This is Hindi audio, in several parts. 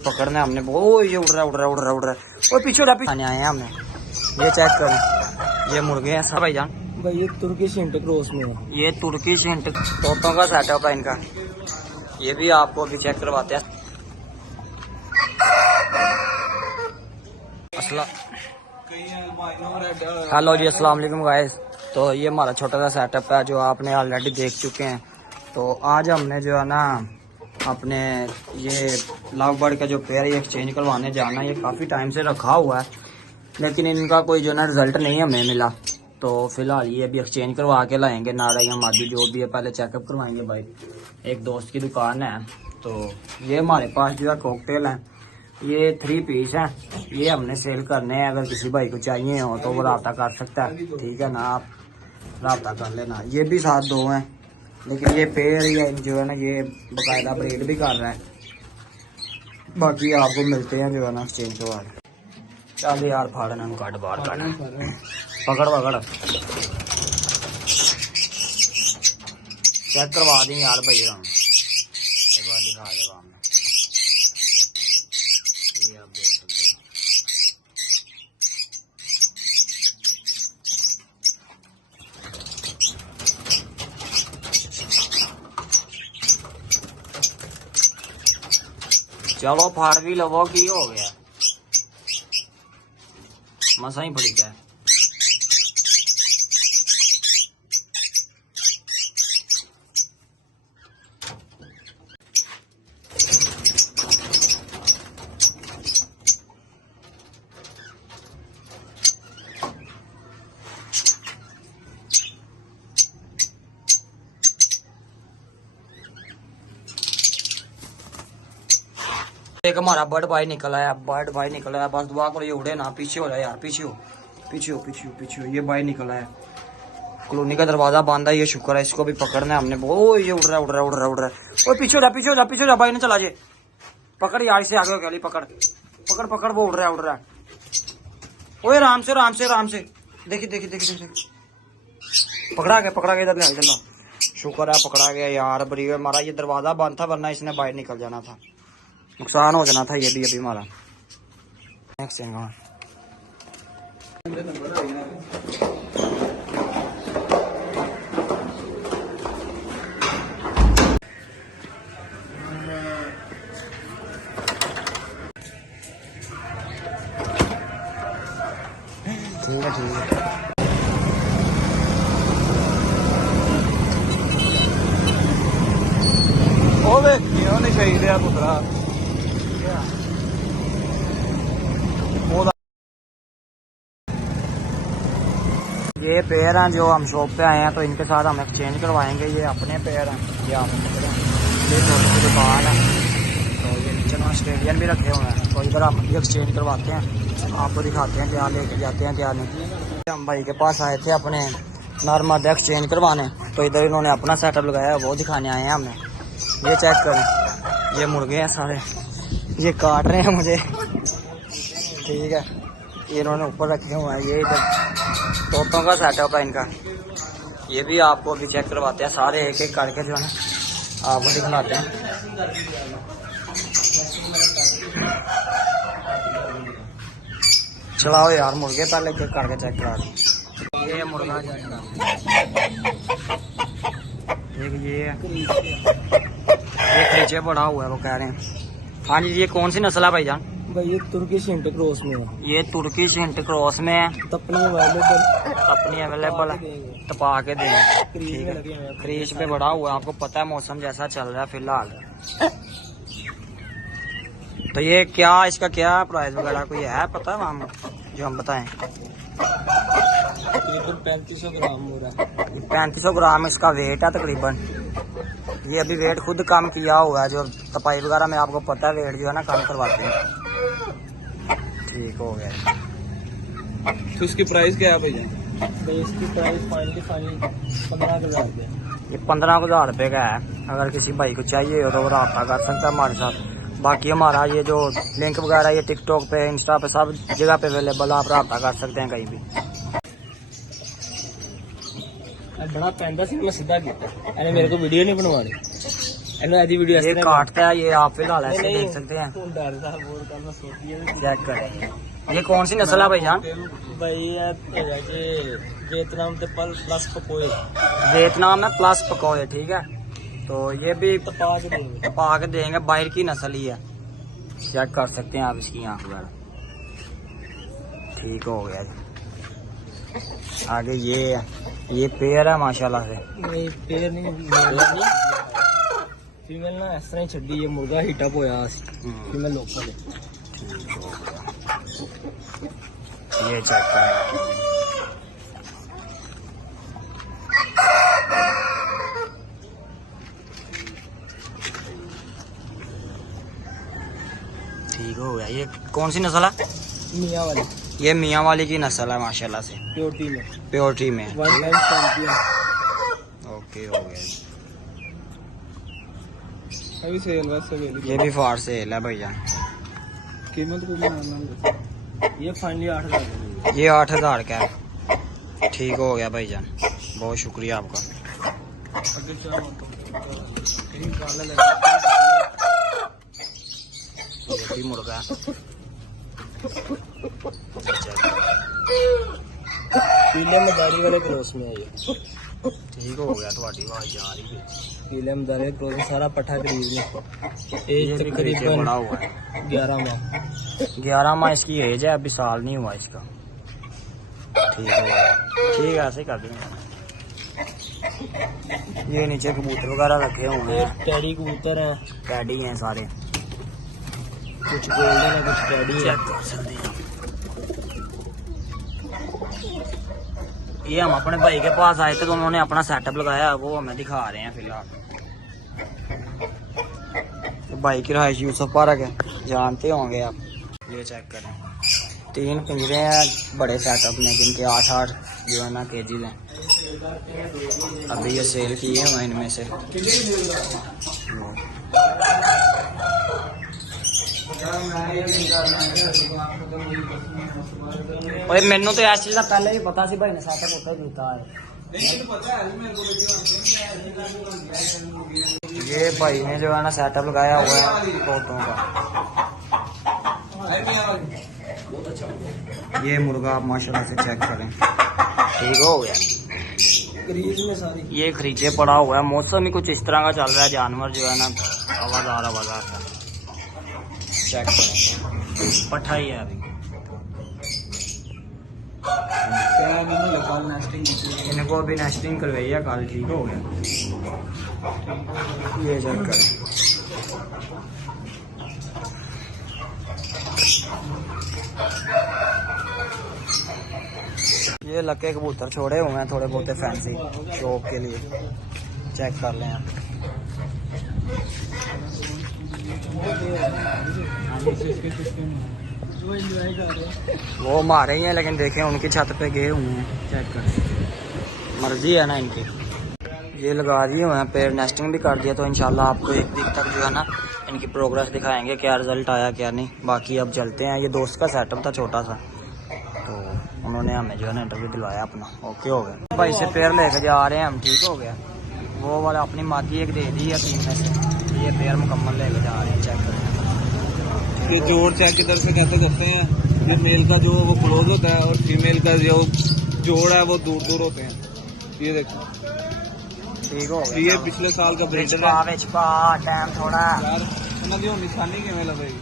पकड़ना हमने। वो ये उड़ रहा है। वो पीछे आने आए हैं हमने। ये चेक करें, ये मुर्गे हैं सब भाईजान। भाई ये तुर्किश इंटरक्रॉस में है। ये तुर्किश तोतों का सेटअप है इनका। ये भी आपको अभी चेक करवाते हैं। हेलो जी, अस्सलाम वालेकुम गाइस। तो ये हमारा छोटा सा सेटअप है जो आपने ऑलरेडी देख चुके हैं। तो आज हमने जो है ना अपने ये लव बर्ड का जो पेयर ये एक्सचेंज करवाने जाना है। ये काफ़ी टाइम से रखा हुआ है लेकिन इनका कोई जो ना रिजल्ट नहीं हमें मिला। तो फिलहाल ये अभी एक्सचेंज करवा के लाएंगे। नारा या मादी जो भी है पहले चेकअप करवाएंगे भाई। एक दोस्त की दुकान है। तो ये हमारे पास जो है कॉकटेल है, ये 3 पीस हैं। ये हमने सेल करने हैं। अगर किसी भाई को चाहिए हो तो वो रब्ता कर सकता है, ठीक है ना। आप रब्ता कर लेना। ये भी साथ 2 हैं लेकिन ये पेयर या जो है ना ये बाकायदा ब्रीड भी कर रहा है। बाकी आपको मिलते हैं जो है ना एक्सचेंज के बाद। चल यार फाड़ना काट बाहर काट, पकड़ चेक करवा दें यार भैया। हम एक बार दिखा देगा हमने। ये आप देख सकते हैं। चलो फाड़ भी लवो की हो गया, मसा ही पड़ी क्या। एक हमारा बर्ड भाई निकला है। बस दुआ करो ये उड़े ना। पीछे हो जाए यार, पीछे हो। ये भाई निकला है। कॉलोनी का दरवाजा बांधा, ये शुक्र है। इसको भी पकड़ना है हमने। वो ये उड़ रहा है। वो पीछे हो जा भाई ने चला जे। पकड़ यार से आगे हो गया। पकड़ वो उड़ रहा है। ओए आराम से। देखिए पकड़ा गया इधर ले चलो। शुक्र है पकड़ा गया यार। बड़ी हमारा ये दरवाजा बंद था वरना इसने बाहर निकल जाना था, नुकसान हो जाना था ये भी अभी हमारा। नेक्स्ट ठीक है। नहीं चाहिए पुत्रा। ये पेयर हैं जो हम शॉप पे आए हैं तो इनके साथ हम एक्सचेंज करवाएंगे। ये अपने पेयर हैं, ये आप ये छोटी सी दुकान है। तो ये नीचे में ऑस्ट्रेलियन भी रखे हुए हैं। तो इधर हम भी एक्सचेंज करवाते हैं, आपको दिखाते हैं क्या लेके जाते हैं क्या नहीं। हम भाई के पास आए थे अपने नॉर्मल एक्सचेंज करवाने। तो इधर इन्होंने अपना सेटअप लगाया, वो दिखाने आए हैं हमने। ये चेक करें, ये मुर्गे हैं सारे, ये काट रहे हैं मुझे, ठीक है। ये इन्होंने ऊपर रखे हुए हैं। ये इधर तोतों का सेटअप है इनका। ये भी आपको अभी चेक करवाते हैं सारे एक एक करके जो है ना आपको दिखलाते हैं। चलाओ यार मुर्गे पहले एक करके चेक करा दो। ये मुर्गा ये नीचे पड़ा हुआ है वो कह रहे हैं। हाँ जी, ये कौन सी नस्ल है भाईजान? भाई ये तुर्किश इंटरक्रॉस में है। ये तुर्किश इंटरक्रॉस में है। अपनी अवेलेबल तपा के देंगे, ठीक है। क्रीज पे बड़ा हुआ है। आपको पता है मौसम जैसा चल रहा है फिलहाल। तो ये क्या इसका क्या प्राइस वगैरह कोई है पता है हम जो हम बताएं? ये तो 3500 ग्राम हो रहा है। 3500 ग्राम इसका वेट है तकरीबन। ये अभी वेट खुद कम किया हुआ है। जो तपाई वगैरह में आपको पता है वेट जो है ना कम करवाते हैं। ठीक हो गया। तो इसकी प्राइस क्या है भैया? तो इसकी प्राइस फाइनली 15,000 रुपये। ये 15,000 रुपये का है। अगर किसी भाई को चाहिए हो तो वो रब्ता कर सकता है हमारे साथ। बाकी हमारा ये जो लिंक वगैरह ये टिकटॉक पे, इंस्टा पे, सब जगह पे अवेलेबल, आप रब्ता कर सकते हैं कहीं भी। बड़ा पैंदा सी मैं सीधा किया, मेरे को वीडियो नहीं बनवानी। ऐसी वीडियो ये काटता है, ये आप फिलहाल ऐसे देख सकते हैं। चेक करें, ये कौन सी नस्ल है भाईजान? भाई वियतनाम प्लस पकोए, वियतनाम में प्लस पकोए, ठीक है। तो ये भी तपा के देंगे, बाहर की नस्ल ही है। चेक कर सकते हैं आप इसकी आँख वगैरह, ठीक हो गया जी। आगे ये पेयर है माशाल्लाह से। नहीं पेयर नहीं, फीमेल ना इस तरह ही छड़ी, ये मुर्गा हिटअप होया फीमेल लोकल है। ये चेक करें, ठीक हो गया। ये कौन सी नस्ल है? मियाँ वाली, ये मियाँ वाली की नस्ल है माशाल्लाह से, प्योरिटी में। 1 टाइम चैंपियन। ओके हो गया जी। अभी सेल वैसे ये भी फार सेल है भैया। कीमत को ये फाइनली 8,000, ये 8,000 का है। ठीक हो गया भाईजान, बहुत शुक्रिया आपका। ये भी मुर्गा है। पीले मदारी वाले क्रॉस में है ये। ठीक हो गया, तुम्हारी आवाज जा रही है। पीले मदारी क्रॉस में सारा पट्ठा खरीद ये एज भी तकरीबन बड़ा हुआ है। 11 माह। 11 माह इसकी एज है, अभी साल नहीं हुआ इसका। ठीक हो गया, ठीक है, ऐसे कर देंगे। ये नीचे कबूतर वगैरह रखे हुए हैं, टैडी कबूतर हैं, पैडी हैं सारे, कुछ गोल्डन है, कुछ टैडी है। चेक कर सकते हैं। ये हम अपने भाई के पास आए थे तो उन्होंने अपना सेटअप लगाया, वो हमें दिखा रहे हैं फिलहाल। तो भाई की रहायश यूसुफ पार्क है, जानते होंगे आप। ये चेक करें, 3 पिंजरे हैं बड़े सेटअप में, जिनके 8-8 जो है ना केजी हैं। अभी ये सेल किए हुए इनमें से। ओए मैनू तो इस चीज का पहले ही पता सी, भाई ने सेटअप उत्तर दिता है। ये भाई ने जो है ना सेटअप लगाया हुआ है तोतों का। ये मुर्गा आप माशाल्लाह से चेक करें, ठीक हो गया। क्रीज में सारी ये खरीचे पड़ा हुआ है, मौसम ही कुछ इस तरह का चल रहा है, जानवर जो है ना आवाज़ार चेक करें, पट्ठा ही है अभी। इनको अभी नेस्टिंग करवाई है कल, ठीक हो गया। ये चेक करें, ये लके कबूतर छोड़े हुए हैं थोड़े बहुत फैंसी शौक के लिए, चेक कर लें आप। वो मारे ही हैं, लेकिन देखें उनकी छत पे गए हुए हैं, चेक कर, मर्जी है ना इनकी। ये लगा दिए हुए हैं पेड़, नेस्टिंग भी कर दिया, तो इंशाल्लाह आपको 1 वीक तक जो है ना इनकी प्रोग्रेस दिखाएंगे, क्या रिजल्ट आया क्या नहीं। बाकी अब चलते हैं, ये दोस्त का सेटअप था छोटा सा, तो उन्होंने हमें जो है ना इंटरव्यू दिलवाया अपना। ओके हो गया भाई से पेड़ लेकर जा रहे हैं हम, ठीक हो गया। वो वाला अपनी मादी एक दे दी है 3 में से, ये पेड़ मुकम्मल लेकर जा रहे हैं, चेक करें। ये जोड़ चेक किधर से कैसे करते हैं? ये मेल का जो वो क्लोज होता है और फीमेल का जो जोड़ है वो दूर दूर होते हैं। ये देखो, ठीक हो गया। ये पिछले साल का ब्रीडर है टाइम थोड़ा यार, जो निशानी किमें लगेगी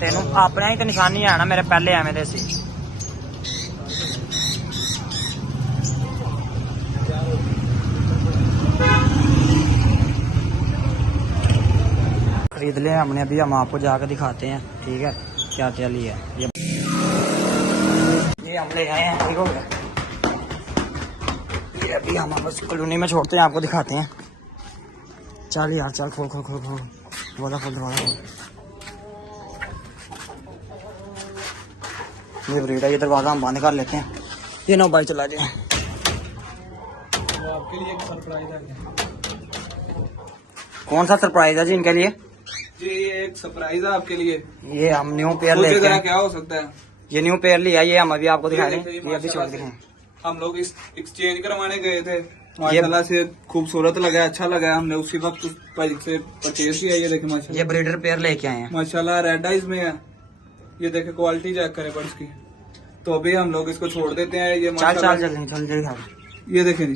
तेन अपने ही तो निशानी है ना, मेरे पहले एवं दे सी। खरीद ले हमने अभी, हम आपको जाकर दिखाते हैं, ठीक है क्या क्या लिया है। ये हम ले आए हैं, ठीक हो गया। ये अभी हम बस कॉलोनी में छोड़ते हैं, आपको दिखाते हैं। चल यार चल, खोल खोल खोल खोल, बोला खोल दरवाजा खोल। ये ब्रीड है, ये दरवाजा हम बंद कर लेते हैं। ये नो भाई चला जाए। आपके लिए एक सरप्राइज है। कौन सा सरप्राइज है जी इनके लिए? जी ये एक सरप्राइज है आपके लिए। ये हम न्यू पेयर लेके आए। क्या हो सकता है? ये न्यू पेयर लिया, ये हम अभी आपको दिखा रहे हैं। ये अभी छोड़ दिखाएं। हम लोग इस एक्सचेंज करवाने गए थे माशाल्लाह से खूबसूरत लगा, अच्छा लगा, हमने उसी वक्त उस भाई से परचेज किया। ये देखे ये माशाल्लाह, ब्रीडर पेयर लेके आए हैं। माशाल्लाह रेड आइज में है। ये देखे क्वालिटी चेक करें बर्ड्स की। तो अभी हम लोग इसको छोड़ देते हैं। ये चल माशाल्लाह चल जल्दी चल जल्दी खा। ये देखें जी,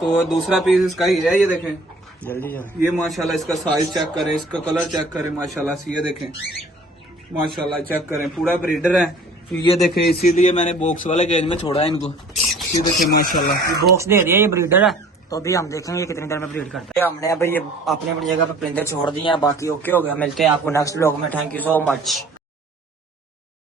तो दूसरा पीस इसका ही है। ये देखें, जल्दी जल्दी। ये माशाल्लाह इसका साइज चेक करें, इसका कलर चेक करें माशाल्लाह से। ये देखें माशाल्लाह चेक करें, पूरा ब्रीडर है। ये देखें, इसीलिए मैंने बॉक्स वाले केज में छोड़ा है इनको। ये देखें माशाल्लाह, ये बॉक्स दे दिया, ये ब्रीडर है। तो अभी हम देखेंगे कितनी देर में ब्रीड करते हैं। हमने अभी ये अपनी अपनी जगह पे परिंदे छोड़ दिए हैं, बाकी ओके हो गया। मिलते हैं आपको नेक्स्ट व्लॉग में। Thank you so much.